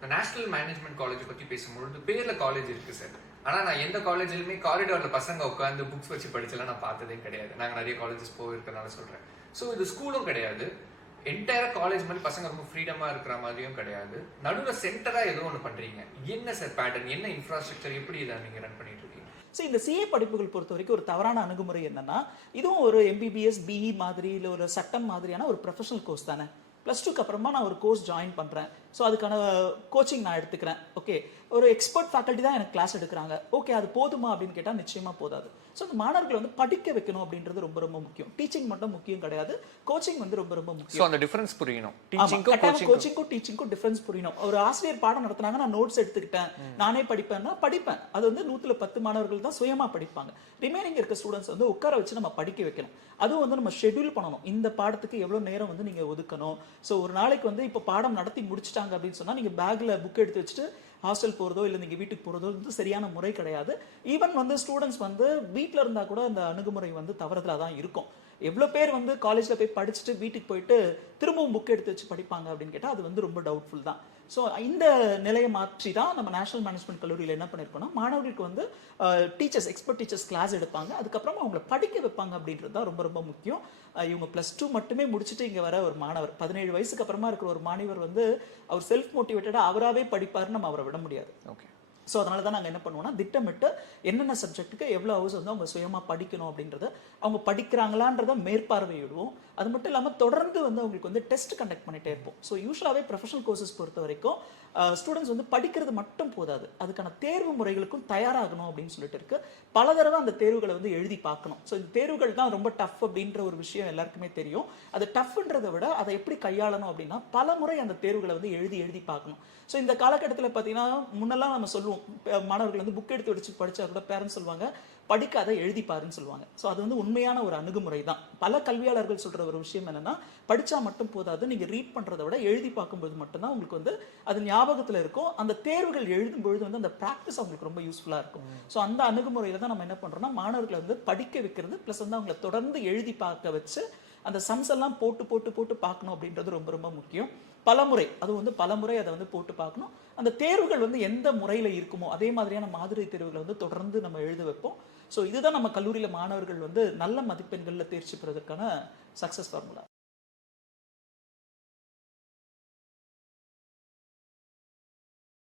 நான் national management college பத்தி பேசும்பொழுது பேர்ல காலேஜ் இருக்கு சார். ஆனா நான் எந்த காலேஜ்லயுமே காரிடார்ல பசங்க உட்காந்து புக்ஸ் வச்சு படிச்சலாம் நான் பார்த்ததே கிடையாது. நாங்க நிறைய காலேஜஸ் போயிருக்கனால சொல்றேன். ஸோ இது ஸ்கூலும் கிடையாது. என்டையர் காலேஜ் மாதிரி பசங்க ரொம்ப ஃப்ரீடமா இருக்கிற மாதிரியும் கிடையாது. நடுவில் சென்டரா ஏதோ ஒன்று பண்றீங்க. என்ன சார் பேட்டர்ன், என்ன இன்ஃப்ராஸ்ட்ரக்சர், எப்படி இதை நீங்க ரன் பண்ணிட்டு இருக்கீங்க? ஸோ இந்த சிஏ படிப்புகள் பொறுத்த வரைக்கும் ஒரு தவறான அணுகுமுறை என்னன்னா, இதுவும் ஒரு எம்பிபிஎஸ் பிஇ மாதிரி இல்லை ஒரு சட்டம் மாதிரியான ஒரு ப்ரொஃபஷனல் கோர்ஸ் தானே. +2க்கு அப்புறமா நான் ஒரு கோர்ஸ் ஜாயின் பண்ணுறேன். ஸோ அதுக்கான கோச்சிங் நான் எடுத்துக்கிறேன். ஓகே, ஒரு எக்ஸ்பர்ட் ஃபேக்கல்ட்டி தான் எனக்கு கிளாஸ் எடுக்கிறாங்க. ஓகே, அது போதுமா அப்படின்னு கேட்டால் நிச்சயமாக போதாது. ஸோ அந்த மாணவர்களை வந்து படிக்க வைக்கணும் அப்படின்றது ரொம்ப ரொம்ப முக்கியம். டீச்சிங் மட்டும் முக்கியம் கிடையாது, கோச்சிங் வந்து ரொம்ப ரொம்ப முக்கியம். அந்த டிஃபரன்ஸ் புரியணும். கோச்சிங்க்கும் டீச்சிங்க்கும் டிஃபரன்ஸ் புரியணும். ஒரு ஆசிரியர் பாடம் நடத்துனாங்க, நான் நோட்ஸ் எடுத்துக்கிட்டேன், நானே படிப்பேன்னா படிப்பேன். அது வந்து 110 மாணவர்கள் தான் சுயமா படிப்பாங்க. ரிமைனிங் இருக்க ஸ்டூடெண்ட்ஸ் வந்து உட்கார வச்சு நம்ம படிக்க வைக்கணும். அதுவும் வந்து நம்ம ஷெட்யூல் பண்ணணும். இந்த பாடத்துக்கு எவ்வளவு நேரம் வந்து நீங்க ஒதுக்கணும். ஸோ ஒரு நாளைக்கு வந்து இப்போ பாடம் நடத்தி முடிச்சிட்டாங்க அப்படின்னு சொன்னா நீங்க பேக்ல புக் எடுத்து வச்சுட்டு ஹாஸ்டல் போறதோ இல்லை நீங்க வீட்டுக்கு போறதோ வந்து சரியான முறை கிடையாது. ஈவன் வந்து ஸ்டூடெண்ட்ஸ் வந்து வீட்டில் இருந்தா கூட அந்த அணுகுமுறை வந்து தவறுதலா தான் இருக்கும். எவ்வளவு பேர் வந்து காலேஜ்ல போய் படிச்சுட்டு வீட்டுக்கு போயிட்டு திரும்பவும் புக் எடுத்து வச்சு படிப்பாங்க அப்படின்னு கேட்டால் அது வந்து ரொம்ப டவுட்ஃபுல் தான். ஸோ இந்த நிலையை மாற்றி தான் நம்ம நேஷனல் மேனேஜ்மெண்ட் கல்லூரியில் என்ன பண்ணியிருக்கோம்னா, மாணவர்களுக்கு வந்து டீச்சர்ஸ், எக்ஸ்பர்ட் டீச்சர்ஸ் கிளாஸ் எடுப்பாங்க. அதுக்கப்புறமா அவங்களை படிக்க வைப்பாங்க அப்படின்றது தான் ரொம்ப ரொம்ப முக்கியம். இவங்க +2 மட்டுமே முடிச்சுட்டு இங்கே வர ஒரு மாணவர் 17 வயசுக்கு அப்புறமா இருக்கிற ஒரு மாணவர் வந்து அவர் செல்ஃப் மோட்டிவேட்டடாக அவராகவே படிப்பாருன்னு நம்ம அவரை விட முடியாது. ஓகே, ஸோ அதனால தான் நாங்கள் என்ன பண்ணுவோம்னா, திட்டமிட்டு என்னென்ன சப்ஜெக்ட்டுக்கு எவ்வளோ ஹவர்ஸ் வந்து அவங்க சுயமாக படிக்கணும் அப்படின்றத அவங்க படிக்கிறாங்களான்றத மேற்பார்வையிடுவோம். அது மட்டும் இல்லாமல் தொடர்ந்து வந்து அவங்களுக்கு வந்து டெஸ்ட் கண்டக்ட் பண்ணிட்டே இருப்போம். ஸோ யூஸ்வலாகவே ப்ரொஃபஷனல் கோர்சஸ் பொறுத்த வரைக்கும் ஸ்டூடெண்ட்ஸ் வந்து படிக்கிறது மட்டும் போதாது, அதுக்கான தேர்வு முறைகளுக்கும் தயாராகணும் அப்படின்னு சொல்லிட்டு இருக்கு. பல தடவை அந்த தேர்வுகளை வந்து எழுதி பார்க்கணும். ஸோ இந்த தேர்வுகள் தான் ரொம்ப டஃப் அப்படின்ற ஒரு விஷயம் எல்லாருக்குமே தெரியும். அது டஃப்ன்றதை விட அதை எப்படி கையாளணும் அப்படின்னா பல முறை அந்த தேர்வுகளை வந்து எழுதி பார்க்கணும். ஸோ இந்த காலகட்டத்தில் பார்த்தீங்கன்னா, முன்னெல்லாம் நம்ம சொல்லுவோம், மாணவர்கள் வந்து புக் எடுத்து வச்சு படிச்சா கூட பேரண்ட்ஸ் சொல்லுவாங்க படிக்காத எழுதி பாருன்னு சொல்லுவாங்க. ஸோ அது வந்து உண்மையான ஒரு அணுகுமுறை தான். பல கல்வியாளர்கள் சொல்ற ஒரு விஷயம் என்னன்னா, படிச்சா மட்டும் போதாது, நீங்க ரீட் பண்றதை விட எழுதி பார்க்கும்போது மட்டும்தான் உங்களுக்கு வந்து அது ஞாபகத்தில் இருக்கும். அந்த தேர்வுகள் எழுதும் பொழுது வந்து அந்த ப்ராக்டிஸ் அவங்களுக்கு ரொம்ப யூஸ்ஃபுல்லா இருக்கும். ஸோ அந்த அணுகுமுறையில தான் நம்ம என்ன பண்றோம்னா, மாணவர்களை வந்து படிக்க வைக்கிறது பிளஸ் வந்து அவங்களை தொடர்ந்து எழுதி பார்க்க வச்சு அந்த சம்ஸ் எல்லாம் போட்டு போட்டு போட்டு பார்க்கணும் அப்படின்றது ரொம்ப ரொம்ப முக்கியம். பலமுறை, அது வந்து பலமுறை அதை வந்து போட்டு பார்க்கணும். அந்த தேர்வுகள் வந்து எந்த முறையில் இருக்குமோ அதே மாதிரியான மாதிரி தேர்வுகளை வந்து தொடர்ந்து நம்ம எழுத வைப்போம். ஸோ இதுதான் நம்ம கல்லூரியில் மாணவர்கள் வந்து நல்ல மதிப்பெண்களில் தேர்ச்சி பெறுவதற்கான சக்ஸஸ் ஃபார்முலா.